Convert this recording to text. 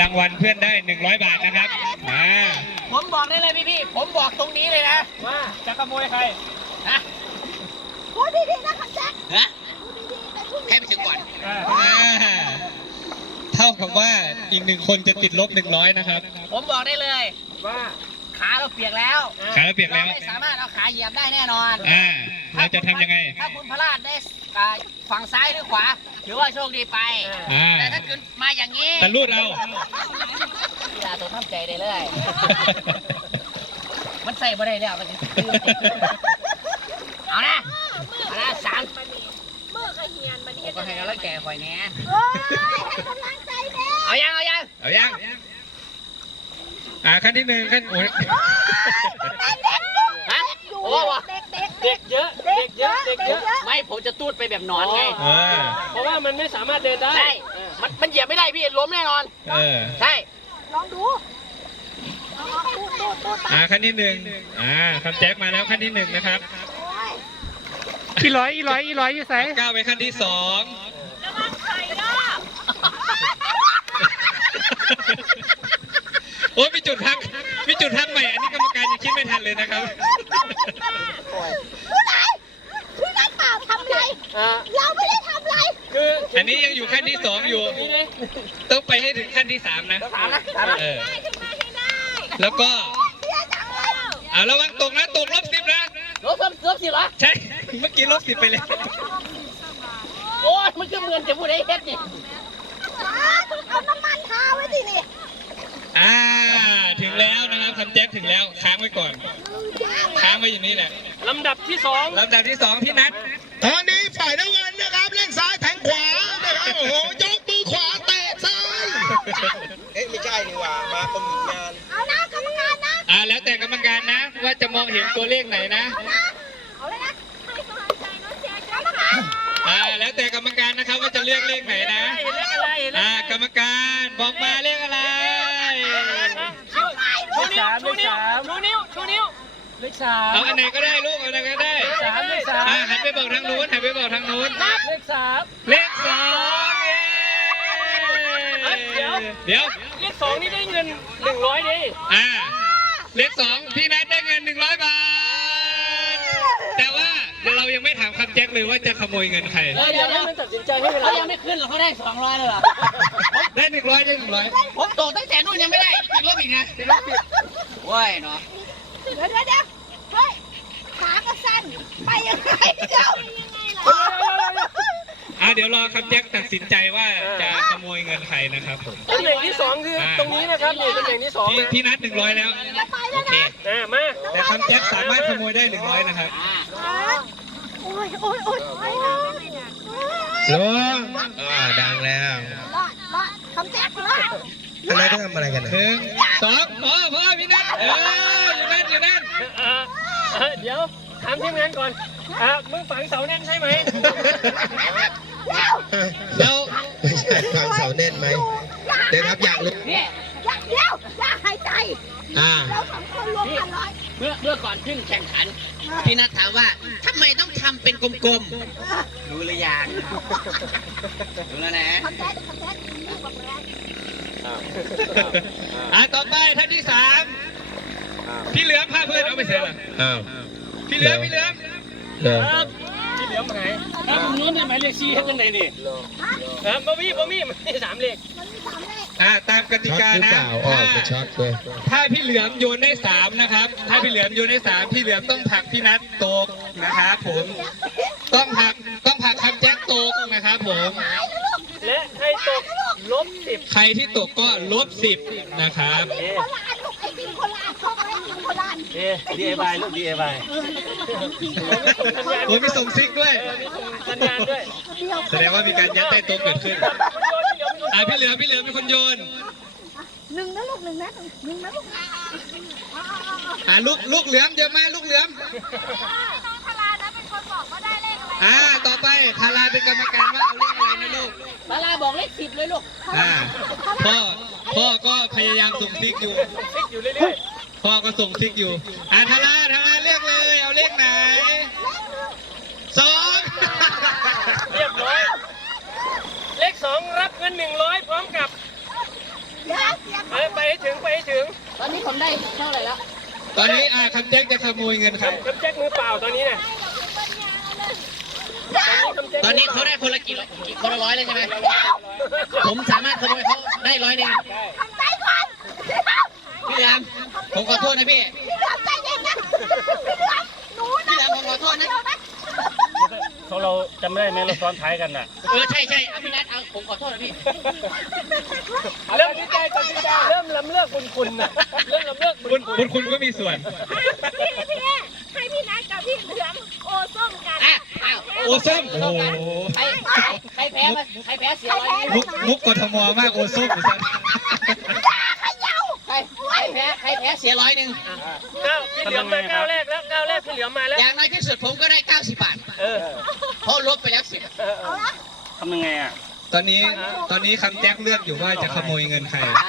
รางวัลเพื่อนได้ 100 บาทนะครับมาผมบอกได้เลยพี่พี่ผมบอกตรงนี้เลยนะ ว่าจะขโมยใคร นะพูดดีๆนะครับแจ็คฮะพูดดีๆแต่พูดให้ไปถึงก่อนอ่าอ่าเท่ากับว่าอีกหนึ่งคนจะติดลบ 100 นะครับ ผมบอกได้เลย ว่าขาเราเปียกแล้ว ขาเราเปียกแล้ว เราไม่สามารถเอาขาเหยียบได้แน่นอน อ่า เราจะทำยังไง ถ้าคุณพลาดได้อ่าฝั่งซ้ายหรือขวา ถือว่าโชคดีไป อ่า แต่ถ้าเกิดมาอย่างนี้แต่รูดเอา อย่าตัวทำใจได้เลย มันใส่บ่ได้แล้วมันจะเอานะเอานะสามเมื่อกระเฮียนมันผเฮ็มดก็ให้กำลังใจคอยแหน่เอ้ยให้กำลังใจแน่เอายังเอายังเอายังอ่าขั้นที่หนึ่งขั้นโอ้ยฮะอยู่โอ้วะเด็กเด็ก เด็กเยอะ เด็กเยอะ เด็กเยอะ ไม่ผมจะตูดไปแบบนอนไง เออเพราะว่ามันไม่สามารถเดินได้ใช่มันมันเหยียบไม่ได้พี่ล้มแน่นอน เออใช่ ลองดูเอาเอาตูดตูดตูดไปอ่าขั้นที่หนึ่งอ่าคำแจ็คมาแล้วขั้นที่หนึ่งนะครับโอ้ยอีร้อยอีร้อยอีร้อยอยู่ไสก้าวไปขั้นที่สองระวังไข่เนาะโอ้ยมีจุดพักมีจุดพักใหม่อันนี้กรรมการยังคิดไม่ทันเลยนะครับ ผู้ไหนพี่นักข่าวทำไร อ่าเราไม่ได้ทำไรคืออันนี้ยังอยู่ขั้นที่สองอยู่นี่เลยต้องไปให้ถึงขั้นที่สามนะสามนะสามนะเออได้ขึ้นมาให้ได้แล้วก็เสียจังเลยอ่าระวังตกนะตกลบสิบนะลบลบลบสิเหรอใช่เมื่อกี้ลบสิบไปเลยโอ้ยมันก็เหมือนจะพูดไอ้เฮ็ดนี่อ้าเอาน้ำมันทาไว้ดินี่อ่าถึงแล้วนะครับคำแจ็คถึงแล้วค้างไว้ก่อน ค้างไว้อย่างนี้แหละลำดับที่สองลำดับที่สองพี่นัท ตอนนี้ฝ่ายน้ำเงินนะครับเล่นซ้ายแทงขวานะครับโอ้โหยกมือขวาเตะซ้ายเอ๊ะไม่ใช่นี่หว่ามาคนหนึ่งงานเอานะกรรมการนะอ่าแล้วแต่กรรมการนะ ว่าจะมองเห็นตัวเลขไหนนะเอาเลยนะให้กำลังใจน้องเชียร์กรรมการอ่าแล้วแต่กรรมการนะครับว่าจะเลือกเลขไหนนะ เลขสามเอาอันไหนก็ได้ลูกเอาอันไหนก็ได้สามเลขสามอ่าหันไปบอกทางนู้นหันไปบอกทางนู้นเลขสามเลขสองเย้เดี๋ยว เดี๋ยวเลขสองนี่ได้เงินหนึ่งร้อยดิอ่าเลขสองพี่นัทได้เงินหนึ่งร้อยบาท แต่ว่าเดี๋ยวเรายังไม่ถามคำแจ็คเลยว่าจะขโมยเงินใคร เออเดี๋ยวเดี๋ยวมันตัดสินใจให้เวลาเขายังไม่ขึ้นหรอกเขาได้สองร้อยเลยเหรอได้หนึ่งร้อยได้หนึ่งร้อยผมโตตั้งแต่นู่นยังไม่ได้ติดลบอีกนะติดลบอีกโว้ยเนาะ เดี๋ยวเดี๋ยวเดี๋ยวเฮ้ยขาก็สั้น ไปยังไงเจ้ายังไงล่ะอ่าเดี๋ยวรอคำแจ็คตัดสินใจว่าจะขโมยเงินใครนะครับผม ตำแหน่งที่สองคือตรงนี้นะครับนี่ตำแหน่งที่สองพี่นะพี่นัทหนึ่งร้อยแล้ว จะไปโอแล้วเค นะอ่ามาแต่คำแจ็คสามารถขโมยได้หนึ่งร้อยนะครับอ่าโอ้ยโอ้ยโอ้ยโอ้ยลุงอ่าดังแล้วรอดรอดคำแจ็ครอด อันนั้นก็ทำอะไรกันนะหนึ่งส องพอพอพี่นัทเอออยู่นั่นอยู่นั่นอ่าอ่าเดี๋ยวถามทีมงานก่อนอ่ามึงฝังเสาแน่นใช่ไหมแล้วไม่ใช่ฟังเสาแน่นไหมเดี๋ยวครับอยากรู้นี่อย่าเดี๋ยวอย่าหายใจ อ่า เราสองคนรวมกันร้อยเมื่อเมื่อก่อนขึ้นแข่งขัน พี่นัทถามว่าทำไมต้องทำเป็นกลมๆรู้หรือยังรู้แล้วนะคำแจ็คคำแจ็คนี่บอกเลย อ่าต่อไปท่านที่สามพี่เหลือมพาเพื่อนเอาไปเสร็จเหรออ้าวพี่เหลือมพี่เหลือมเดี๋ยวครับที่เหลือมาไหนถ้าผมนู้นเนี่ยหมายเลขสี่เฮ็ดยังไงนี่ครับบ่มีบ่มีมันมีสามเลขมันมีสามเลขอ่าตามกติช็อตกาหรือนะเปล่าอ๋อจะช็อตด้วยถ้าพี่เหลือมโยนได้สามนะครับ ถ้าพี่เหลือมโยนได้สามพี่เหลือมต้องผลักพี่นัทตกนะครับผม ต้องผลักต้องผลักคำแจ็คตกนะครับผมและใครตก ลบสิบใครที่ตกก็ลบสิบนะครับเอ๊ะคนละอันลูกไอ้ดินคนละอันเข้าไปคนละอันเอ๊ะดีเอบายลูกดีเอบายผมมีส่งซิกด้วยมีส่งสัญญาณด้วยเดียวแสดงว่ามีการยัดใต้โต๊ะเกิดขึ้น อ่าพี่เหลือมพี่เหลือมเป็นคนโยน หนึ่งนะลูกหนึ่งนะหนึ่งนะลูกอ่าลูกลูกเหลือมเดี๋ยวมาลูกเหลือม น้องพลานะเป็นคนบอกว่าได้เลขอะไร อ่า ต่อไปทาราเป็นกรรมการว่าเอาเลขอะไรนะลูก บาลาบอกเลขสิบเลยลูกอ่าพ่อพ่อก็พยายามส่งซิกอยู่ฟิกอยู่เรื่อยพ่อก็ส่งซิกอยู่อ่าทาราทาราเรียกเลย เอาเลขไหนสองๆ เรียบร้อย เลขสองรับเงินหนึ่งร้อยพร้อมกับเดี๋ยวให้ถึงไปให้ถึงตอนนี้ผมได้เท่าไหร่แล้วตอนนี้อาคำแจ็คจะขโมยเงินครับกำแจ็คมือเปล่าตอนนี้น่ะ ตอนนี้กำแจ็คตอนนี้เขาได้คนละกี่ร้อยกี่คนละร้อยเลยใช่ไหมผมสามารถขโมยเขาได้ร้อยหนึ่งทำใจก่อนพี่เหลือมผมขอโทษนะพี่พี่เหลือมใจเย็นนะพี่เหลือมหนูพี่นะเหลือมผมขอโทษนะเขาเราจำได้ไหมเราซ้อนท้ายกันน่ะ เออใช่ใช่เอาพี่นัทเอาผมขอโทษนะพี่เริ่มใจตัดสินใจเริ่มลำเลิกคุณคุณนะเริ่มลำเลิกคุณคุณคุณก็มีส่วน พี่พี่ให้พี่นัทกับพี่เหลือมโอส้มกัน อะอ้าว โอส้มโอ้โหใครใครแพ้มาใครแพ้เสียร้อยหนึ่งมุกมุกกทมมากโอส้มอยู่สั้นเขย่าใครใครแพ้ใครแพ้เสียร้อยหนึ่งก้าวพี่เหลือมมาก้าวแรกแล้วก้าวแรกพี่เหลือมมาแล้วอย่างน้อยที่สุดผมก็ได้ 90 บาทเออเพราะลบไปแล้วสิบเออทำยังไงอะตอนนี้ตอนนี้คำแจ็คเลือกอยู่ว่าจะขโมยเงินใครอ่า